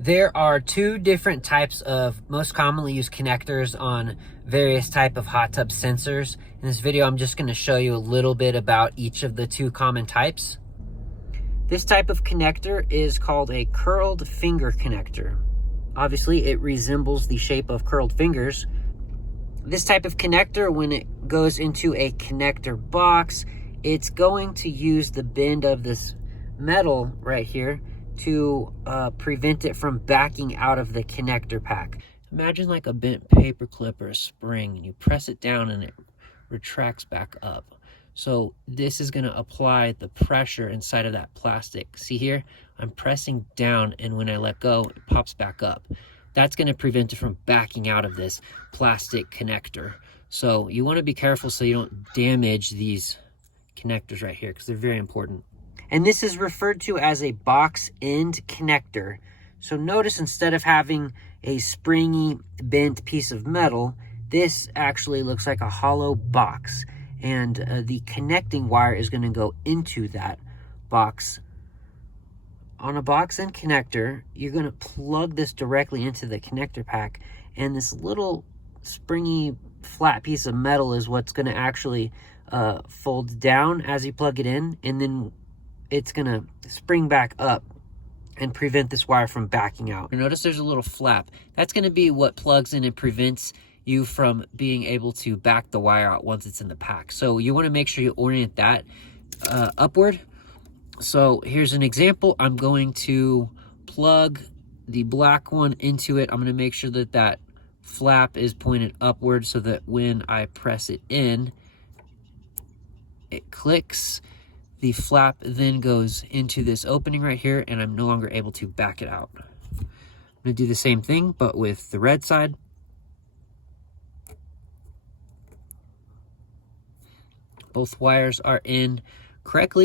There are two different types of most commonly used connectors on various type of hot tub sensors. In this video, I'm just going to show you a little bit about each of the two common types. This type of connector is called a curled finger connector. Obviously, it resembles the shape of curled fingers. This type of connector, when it goes into a connector box, it's going to use the bend of this metal right here to prevent it from backing out of the connector pack. Imagine like a bent paper clip or a spring, and you press it down and it retracts back up. So this is going to apply the pressure inside of that plastic. See here, I'm pressing down, and when I let go, it pops back up. That's going to prevent it from backing out of this plastic connector. So you want to be careful so you don't damage these connectors right here, because they're very important. And this is referred to as a box end connector. So notice, instead of having a springy bent piece of metal, this actually looks like a hollow box. And the connecting wire is going to go into that box. On a box end connector, you're going to plug this directly into the connector pack. And this little springy flat piece of metal is what's going to actually fold down as you plug it in. And then it's going to spring back up and prevent this wire from backing out. Notice there's a little flap. That's going to be what plugs in and prevents you from being able to back the wire out once it's in the pack. So you want to make sure you orient that upward. So here's an example. I'm going to plug the black one into it. I'm going to make sure that that flap is pointed upward so that when I press it in, it clicks. The flap then goes into this opening right here, and I'm no longer able to back it out. I'm going to do the same thing, but with the red side. Both wires are in correctly.